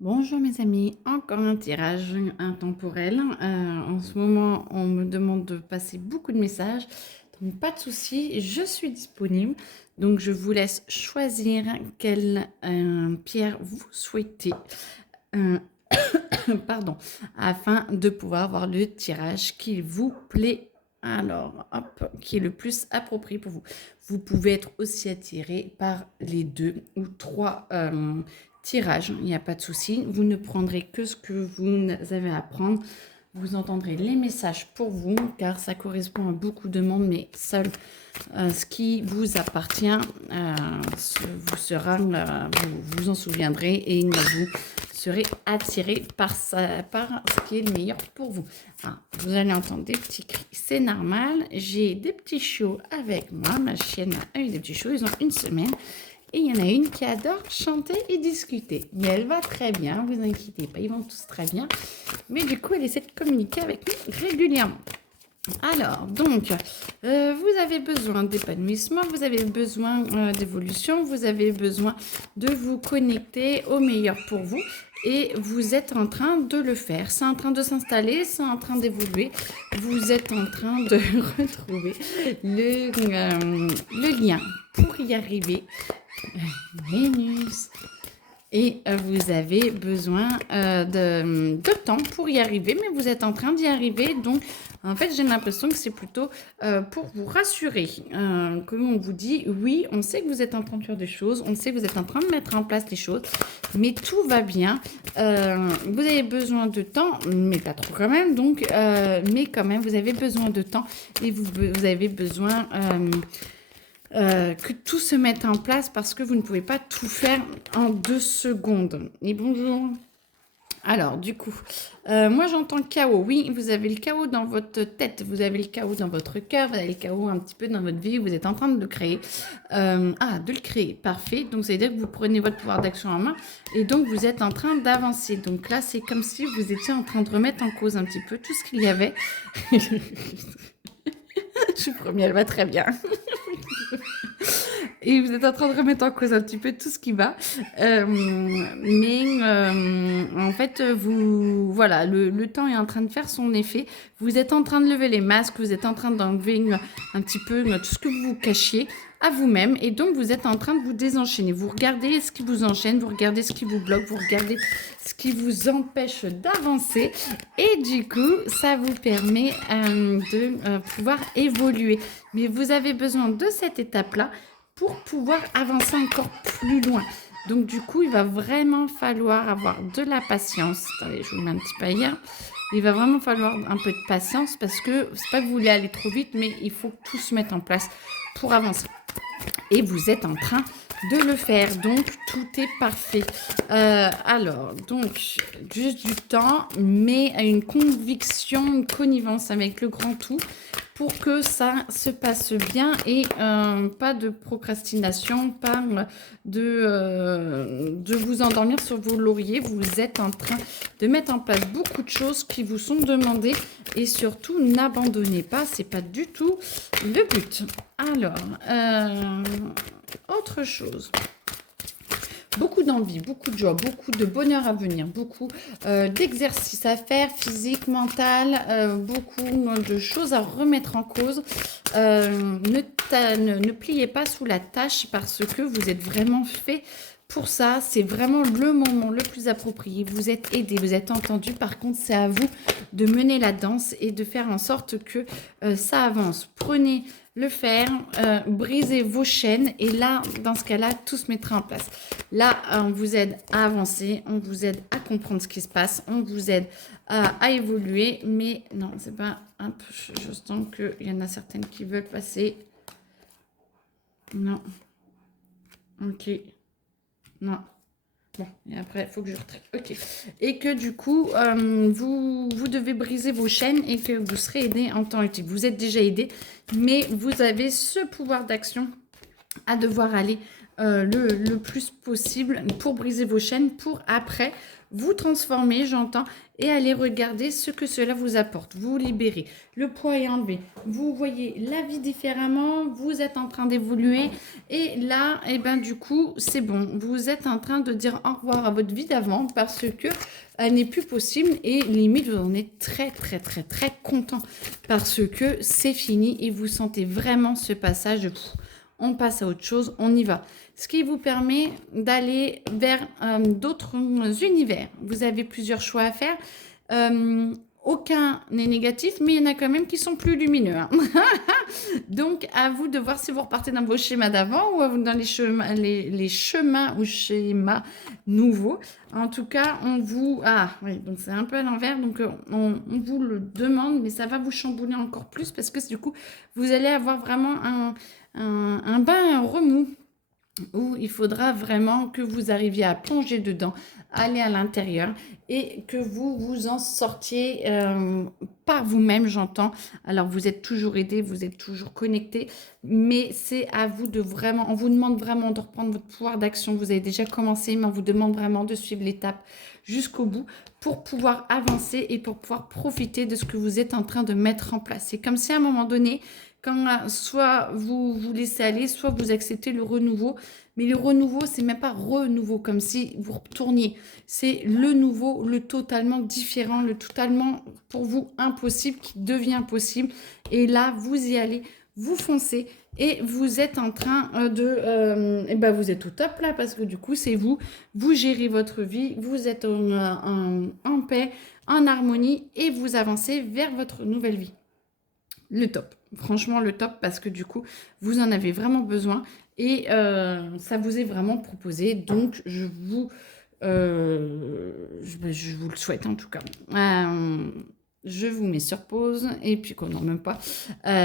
Bonjour mes amis, encore un tirage intemporel. En ce moment, on me demande de passer beaucoup de messages, donc pas de souci, je suis disponible. Donc je vous laisse choisir quelle pierre vous souhaitez, euh, pardon, afin de pouvoir avoir le tirage qui vous plaît. Alors, hop, qui est le plus approprié pour vous. Vous pouvez être aussi attiré par les deux ou trois tirages, il n'y a pas de souci. Vous ne prendrez que ce que vous avez à prendre. Vous entendrez les messages pour vous, car ça correspond à beaucoup de monde, mais seul ce qui vous appartient vous sera, vous en souviendrez et vous serez attiré par ce qui est le meilleur pour vous. Vous allez entendre des petits cris, c'est normal. J'ai des petits chiots avec moi, ma chienne a eu des petits chiots, ils ont une semaine. Et il y en a une qui adore chanter et discuter. Mais elle va très bien, vous inquiétez pas, ils vont tous très bien. Mais du coup, elle essaie de communiquer avec nous régulièrement. Alors, donc, vous avez besoin d'épanouissement, vous avez besoin d'évolution, vous avez besoin de vous connecter au meilleur pour vous. Et vous êtes en train de le faire. C'est en train de s'installer, c'est en train d'évoluer. Vous êtes en train de retrouver le lien pour y arriver. Vénus. Et vous avez besoin de temps pour y arriver, mais vous êtes en train d'y arriver. Donc, en fait, j'ai l'impression que c'est plutôt pour vous rassurer. Que on vous dit, oui, on sait que vous êtes en train de faire des choses, on sait que vous êtes en train de mettre en place des choses, mais tout va bien. Vous avez besoin de temps, mais pas trop quand même. Donc, mais quand même, vous avez besoin de temps et vous avez besoin... que tout se mette en place parce que vous ne pouvez pas tout faire en 2 secondes. Et bonjour. Alors, du coup, moi j'entends le chaos. Oui, vous avez le chaos dans votre tête, vous avez le chaos dans votre cœur, vous avez le chaos un petit peu dans votre vie, vous êtes en train de le créer. De le créer, parfait. Donc, ça veut dire que vous prenez votre pouvoir d'action en main et donc vous êtes en train d'avancer. Donc là, c'est comme si vous étiez en train de remettre en cause un petit peu tout ce qu'il y avait. Je suis première, elle va très bien. Et vous êtes en train de remettre en cause un petit peu tout ce qui va. En fait, voilà, le temps est en train de faire son effet. Vous êtes en train de lever les masques, vous êtes en train d'enlever un petit peu tout ce que vous cachiez à vous-même. Et donc, vous êtes en train de vous désenchaîner. Vous regardez ce qui vous enchaîne, vous regardez ce qui vous bloque, vous regardez ce qui vous empêche d'avancer. Et du coup, ça vous permet de pouvoir évoluer. Mais vous avez besoin de cette étape-là pour pouvoir avancer encore plus loin. Donc du coup, il va vraiment falloir avoir de la patience. Attendez, je vous mets un petit peu ailleurs. Il va vraiment falloir un peu de patience parce que c'est pas que vous voulez aller trop vite, mais il faut tout se mettre en place pour avancer. Et vous êtes en train de le faire, donc tout est parfait. Alors, donc, juste du temps, mais une conviction, une connivence avec le grand tout pour que ça se passe bien et pas de procrastination, pas de vous endormir sur vos lauriers. Vous êtes en train de mettre en place beaucoup de choses qui vous sont demandées et surtout n'abandonnez pas, c'est pas du tout le but. Alors, autre chose. Beaucoup d'envie, beaucoup de joie, beaucoup de bonheur à venir, beaucoup d'exercices à faire, physique, mental, beaucoup de choses à remettre en cause. Ne pliez pas sous la tâche parce que vous êtes vraiment fait pour ça. C'est vraiment le moment le plus approprié. Vous êtes aidé, vous êtes entendu. Par contre, c'est à vous de mener la danse et de faire en sorte que ça avance. Prenez le fer, brisez vos chaînes et là, dans ce cas-là, tout se mettra en place. Là, on vous aide à avancer, on vous aide à comprendre ce qui se passe, on vous aide à évoluer, mais non, c'est pas un peu... Je sens qu'il y en a certaines qui veulent passer. Non. Ok. Non. Bon, et après, il faut que je retrie. Ok. Et que du coup, vous devez briser vos chaînes et que vous serez aidé en temps utile. Vous êtes déjà aidé, mais vous avez ce pouvoir d'action à devoir aller le plus possible pour briser vos chaînes, pour après vous transformer, j'entends, et aller regarder ce que cela vous apporte. Vous libérez, le poids est enlevé, vous voyez la vie différemment, vous êtes en train d'évoluer, et là, et ben, du coup, c'est bon. Vous êtes en train de dire au revoir à votre vie d'avant parce que elle n'est plus possible, et limite, vous en êtes très, très, très, très content parce que c'est fini et vous sentez vraiment ce passage de on passe à autre chose, on y va. Ce qui vous permet d'aller vers d'autres univers. Vous avez plusieurs choix à faire. Aucun n'est négatif, mais il y en a quand même qui sont plus lumineux. Hein. Donc, à vous de voir si vous repartez dans vos schémas d'avant ou dans les chemins ou schémas nouveaux. En tout cas, on vous... Ah, oui, donc c'est un peu à l'envers. Donc, on vous le demande, mais ça va vous chambouler encore plus parce que du coup, vous allez avoir vraiment un bain, un remous où il faudra vraiment que vous arriviez à plonger dedans, aller à l'intérieur et que vous vous en sortiez par vous-même, j'entends. Alors, vous êtes toujours aidé, vous êtes toujours connecté, mais c'est à vous de vraiment, on vous demande vraiment de reprendre votre pouvoir d'action. Vous avez déjà commencé, mais on vous demande vraiment de suivre l'étape jusqu'au bout pour pouvoir avancer et pour pouvoir profiter de ce que vous êtes en train de mettre en place. C'est comme si à un moment donné, quand soit vous vous laissez aller, soit vous acceptez le renouveau. Mais le renouveau, c'est même pas renouveau, comme si vous retourniez. C'est le nouveau, le totalement différent, le totalement pour vous impossible qui devient possible. Et là, vous y allez, vous foncez et vous êtes en train et ben vous êtes au top là parce que du coup, c'est vous. Vous gérez votre vie, vous êtes en paix, en harmonie et vous avancez vers votre nouvelle vie. Le top. Franchement, le top parce que du coup, vous en avez vraiment besoin et ça vous est vraiment proposé. Donc, je vous le souhaite en tout cas. Je vous mets sur pause et puis qu'on n'en même pas,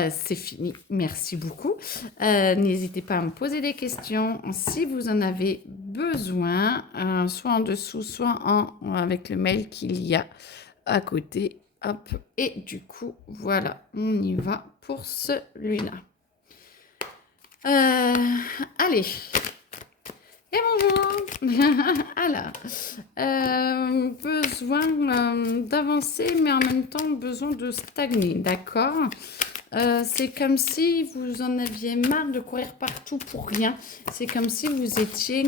c'est fini. Merci beaucoup. N'hésitez pas à me poser des questions si vous en avez besoin, soit en dessous, soit avec le mail qu'il y a à côté. Hop, et du coup, voilà, on y va pour celui-là. Allez. Et bonjour. Alors, besoin d'avancer, mais en même temps, besoin de stagner, d'accord. C'est comme si vous en aviez marre de courir partout pour rien. C'est comme si vous étiez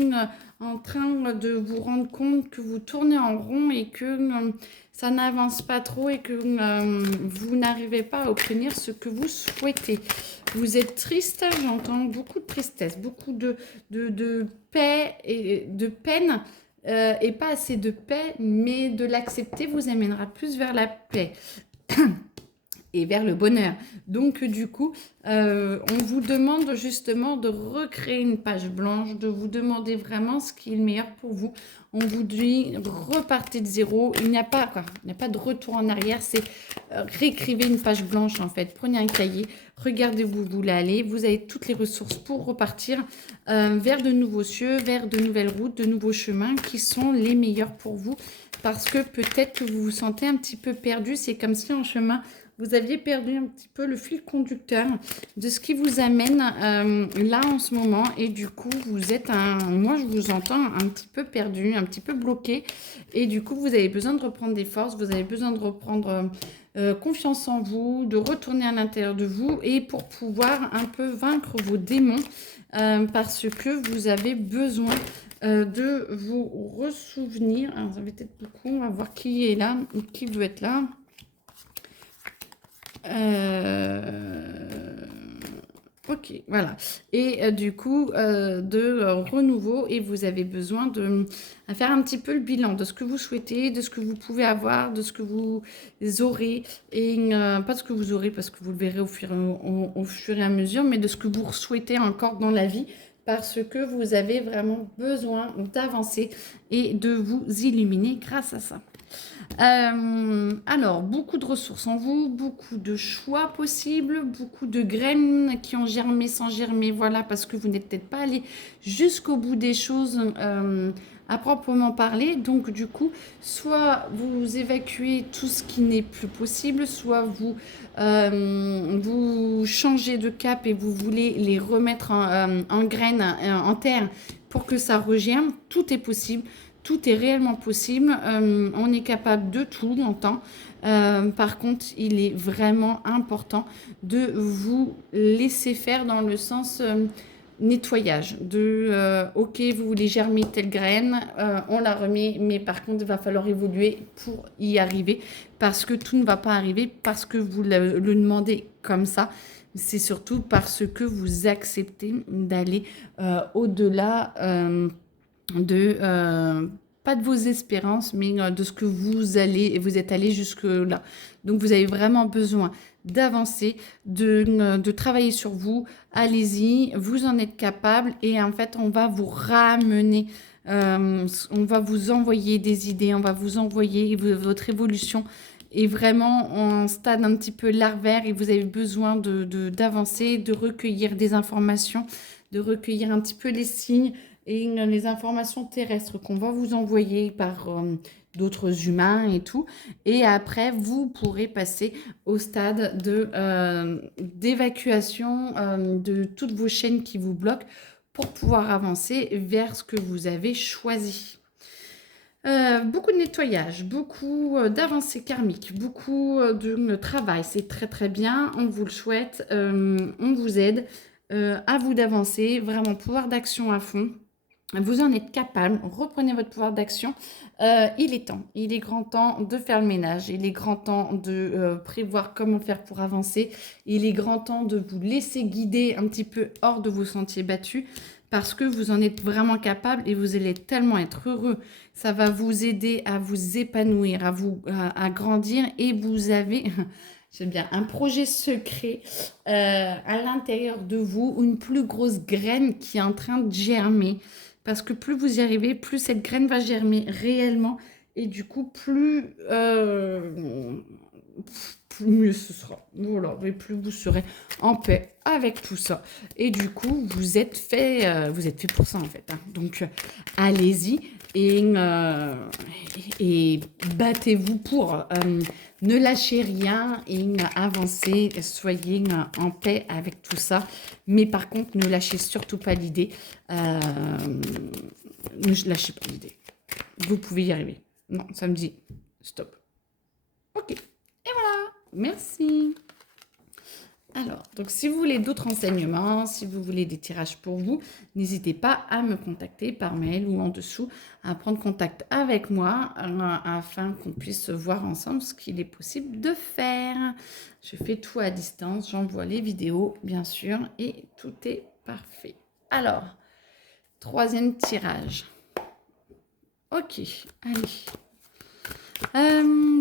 en train de vous rendre compte que vous tournez en rond et que ça n'avance pas trop et que vous n'arrivez pas à obtenir ce que vous souhaitez. Vous êtes triste, j'entends beaucoup de tristesse, beaucoup de paix et de peine et pas assez de paix, mais de l'accepter vous amènera plus vers la paix. Et vers le bonheur. Donc, du coup, on vous demande justement de recréer une page blanche, de vous demander vraiment ce qui est le meilleur pour vous. On vous dit, repartez de zéro. Il n'y a pas de retour en arrière. C'est réécrivez une page blanche, en fait. Prenez un cahier, regardez où vous voulez aller. Vous avez toutes les ressources pour repartir vers de nouveaux cieux, vers de nouvelles routes, de nouveaux chemins qui sont les meilleurs pour vous. Parce que peut-être que vous vous sentez un petit peu perdu. C'est comme si en chemin, vous aviez perdu un petit peu le fil conducteur de ce qui vous amène là en ce moment. Et du coup, vous êtes moi, je vous entends un petit peu perdu, un petit peu bloqué. Et du coup, vous avez besoin de reprendre des forces. Vous avez besoin de reprendre confiance en vous, de retourner à l'intérieur de vous. Et pour pouvoir un peu vaincre vos démons. Parce que vous avez besoin de vous ressouvenir. Alors, vous avez peut-être beaucoup. On va voir qui est là, qui veut être là. Ok, voilà. Et du coup, de renouveau, et vous avez besoin de faire un petit peu le bilan de ce que vous souhaitez, de ce que vous pouvez avoir, de ce que vous aurez, et pas de ce que vous aurez parce que vous le verrez au fur et à mesure, mais de ce que vous souhaitez encore dans la vie, parce que vous avez vraiment besoin d'avancer et de vous illuminer grâce à ça. Alors, beaucoup de ressources en vous, beaucoup de choix possibles, beaucoup de graines qui ont germé sans germer, voilà, parce que vous n'êtes peut-être pas allé jusqu'au bout des choses à proprement parler. Donc du coup, soit vous évacuez tout ce qui n'est plus possible, soit vous changez de cap et vous voulez les remettre en graines, en terre, pour que ça regerme. Tout est possible. Tout est réellement possible. On est capable de tout longtemps. Par contre, il est vraiment important de vous laisser faire dans le sens nettoyage. Ok, vous voulez germer telle graine, on la remet, mais par contre, il va falloir évoluer pour y arriver parce que tout ne va pas arriver parce que vous le demandez comme ça. C'est surtout parce que vous acceptez d'aller au-delà pas de vos espérances, mais de ce que vous êtes allé jusque-là. Donc, vous avez vraiment besoin d'avancer, de travailler sur vous. Allez-y, vous en êtes capable et en fait, on va vous ramener, on va vous envoyer des idées, on va vous envoyer votre évolution est vraiment en stade un petit peu larvaire et vous avez besoin d'avancer, de recueillir des informations, de recueillir un petit peu les signes et les informations terrestres qu'on va vous envoyer par d'autres humains et tout. Et après, vous pourrez passer au stade d'évacuation de toutes vos chaînes qui vous bloquent pour pouvoir avancer vers ce que vous avez choisi. Beaucoup de nettoyage, beaucoup d'avancées karmiques, beaucoup de travail. C'est très très bien, on vous le souhaite, on vous aide. À vous d'avancer, vraiment pouvoir d'action à fond. Vous en êtes capable, reprenez votre pouvoir d'action. Il est temps, il est grand temps de faire le ménage, il est grand temps de prévoir comment faire pour avancer, il est grand temps de vous laisser guider un petit peu hors de vos sentiers battus parce que vous en êtes vraiment capable et vous allez tellement être heureux. Ça va vous aider à vous épanouir, à grandir et vous avez... J'aime bien, un projet secret à l'intérieur de vous, une plus grosse graine qui est en train de germer. Parce que plus vous y arrivez, plus cette graine va germer réellement. Et du coup, plus mieux ce sera. Voilà, et plus vous serez en paix avec tout ça. Et du coup, vous êtes fait pour ça en fait. Hein. Donc, allez-y et battez-vous pour. Ne lâchez rien et avancez, soyez en paix avec tout ça. Mais par contre, ne lâchez surtout pas l'idée. Ne lâchez pas l'idée. Vous pouvez y arriver. Non, ça me dit stop. Ok. Et voilà. Merci. Alors, donc si vous voulez d'autres renseignements, si vous voulez des tirages pour vous, n'hésitez pas à me contacter par mail ou en dessous, à prendre contact avec moi afin qu'on puisse voir ensemble ce qu'il est possible de faire. Je fais tout à distance, j'envoie les vidéos bien sûr et tout est parfait. Alors, troisième tirage. Ok, allez.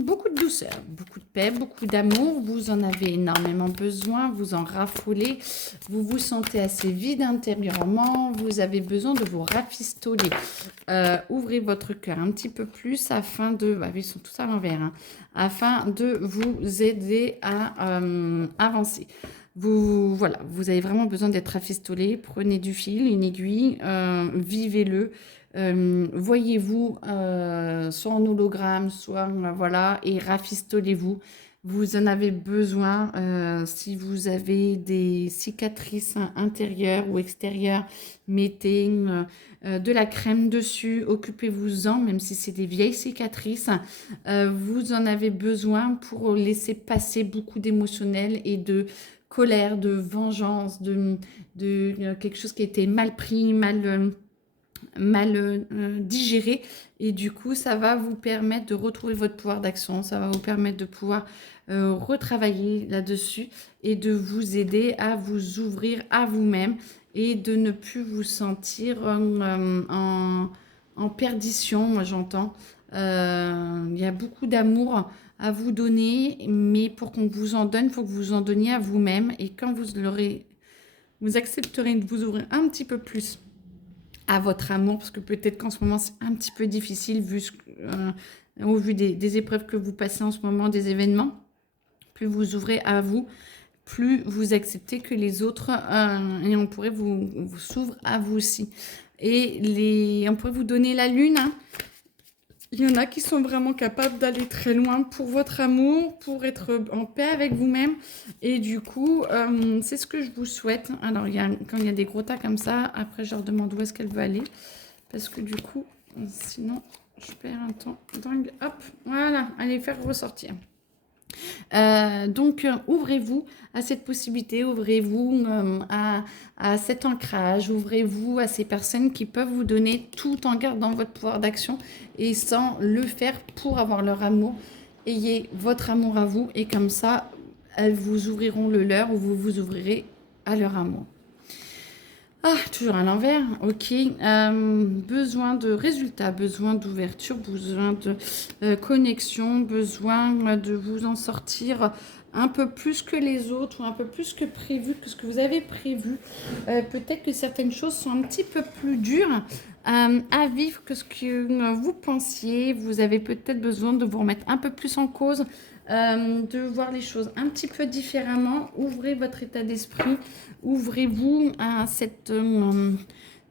Beaucoup de douceur, beaucoup de paix, beaucoup d'amour. Vous en avez énormément besoin, vous en raffolez. Vous vous sentez assez vide intérieurement. Vous avez besoin de vous rafistoler. Ouvrez votre cœur un petit peu plus afin de... Bah, ils sont tous à l'envers. Hein, afin de vous aider à avancer. Voilà, vous avez vraiment besoin d'être rafistolé. Prenez du fil, une aiguille, vivez-le. Voyez-vous soit en hologramme, soit voilà, et rafistolez-vous. Vous en avez besoin si vous avez des cicatrices intérieures ou extérieures, mettez de la crème dessus, occupez-vous-en, même si c'est des vieilles cicatrices. Vous en avez besoin pour laisser passer beaucoup d'émotionnel et de colère, de vengeance, de quelque chose qui a été mal pris, mal digéré et du coup ça va vous permettre de retrouver votre pouvoir d'action, ça va vous permettre de pouvoir retravailler là-dessus et de vous aider à vous ouvrir à vous-même et de ne plus vous sentir en perdition. Moi j'entends il y a beaucoup d'amour à vous donner, mais pour qu'on vous en donne, il faut que vous en donniez à vous-même et quand vous l'aurez, vous accepterez de vous ouvrir un petit peu plus à votre amour, parce que peut-être qu'en ce moment, c'est un petit peu difficile au vu des épreuves que vous passez en ce moment, des événements. Plus vous ouvrez à vous, plus vous acceptez que les autres, et on pourrait vous s'ouvre à vous aussi. Et on pourrait vous donner la lune, hein. Il y en a qui sont vraiment capables d'aller très loin pour votre amour, pour être en paix avec vous-même. Et du coup, c'est ce que je vous souhaite. Alors, quand il y a des gros tas comme ça, après, je leur demande où est-ce qu'elle veut aller. Parce que du coup, sinon, je perds un temps dingue. Hop, voilà, allez faire ressortir. Donc, ouvrez-vous à cette possibilité, ouvrez-vous à cet ancrage, ouvrez-vous à ces personnes qui peuvent vous donner tout en gardant votre pouvoir d'action et sans le faire pour avoir leur amour. Ayez votre amour à vous et comme ça, elles vous ouvriront le leur ou vous vous ouvrirez à leur amour. Ah, toujours à l'envers, ok. Besoin de résultats, besoin d'ouverture, besoin de connexion, besoin de vous en sortir un peu plus que les autres ou un peu plus que prévu, que ce que vous avez prévu. Peut-être que certaines choses sont un petit peu plus dures à vivre que ce que vous pensiez. Vous avez peut-être besoin de vous remettre un peu plus en cause, de voir les choses un petit peu différemment. Ouvrez votre état d'esprit, ouvrez-vous à cette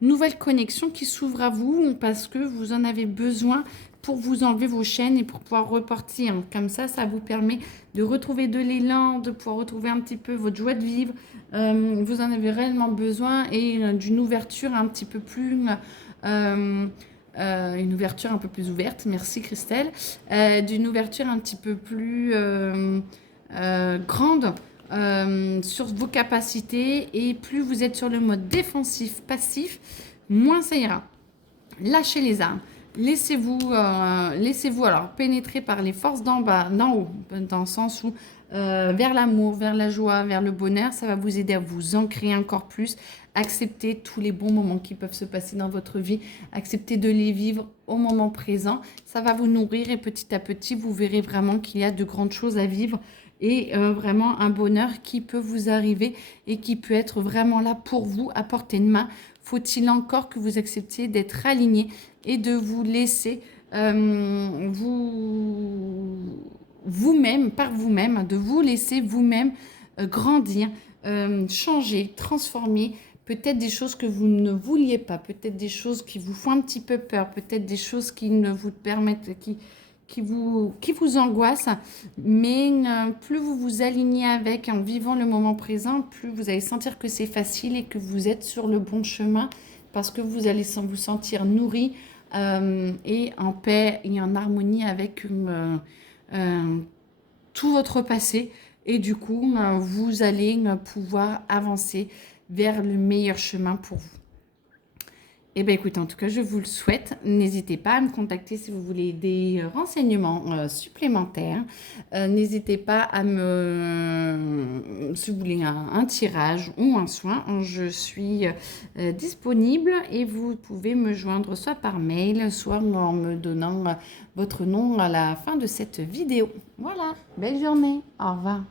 nouvelle connexion qui s'ouvre à vous parce que vous en avez besoin pour vous enlever vos chaînes et pour pouvoir repartir. Comme ça vous permet de retrouver de l'élan, de pouvoir retrouver un petit peu votre joie de vivre. Vous en avez réellement besoin et d'une ouverture un petit peu plus... une ouverture un peu plus ouverte, merci Christelle, d'une ouverture un petit peu plus grande sur vos capacités, et plus vous êtes sur le mode défensif, passif, moins ça ira. Lâchez les armes. Laissez-vous alors pénétrer par les forces d'en bas, d'en haut, dans le sens où vers l'amour, vers la joie, vers le bonheur, ça va vous aider à vous ancrer encore plus. Acceptez tous les bons moments qui peuvent se passer dans votre vie. Acceptez de les vivre au moment présent. Ça va vous nourrir et petit à petit, vous verrez vraiment qu'il y a de grandes choses à vivre et vraiment un bonheur qui peut vous arriver et qui peut être vraiment là pour vous, à portée de main. Faut-il encore que vous acceptiez d'être aligné et de vous laisser vous-même, par vous-même, de vous laisser vous-même grandir, changer, transformer, peut-être des choses que vous ne vouliez pas, peut-être des choses qui vous font un petit peu peur, peut-être des choses qui ne vous permettent, qui vous angoissent, mais plus vous vous alignez avec en vivant le moment présent, plus vous allez sentir que c'est facile et que vous êtes sur le bon chemin parce que vous allez vous sentir nourri et en paix et en harmonie avec tout votre passé, et du coup vous allez pouvoir avancer vers le meilleur chemin pour vous. Eh bien, écoutez, en tout cas, je vous le souhaite. N'hésitez pas à me contacter si vous voulez des renseignements supplémentaires. N'hésitez pas à si vous voulez un tirage ou un soin, je suis disponible et vous pouvez me joindre soit par mail, soit en me donnant votre nom à la fin de cette vidéo. Voilà, belle journée, au revoir.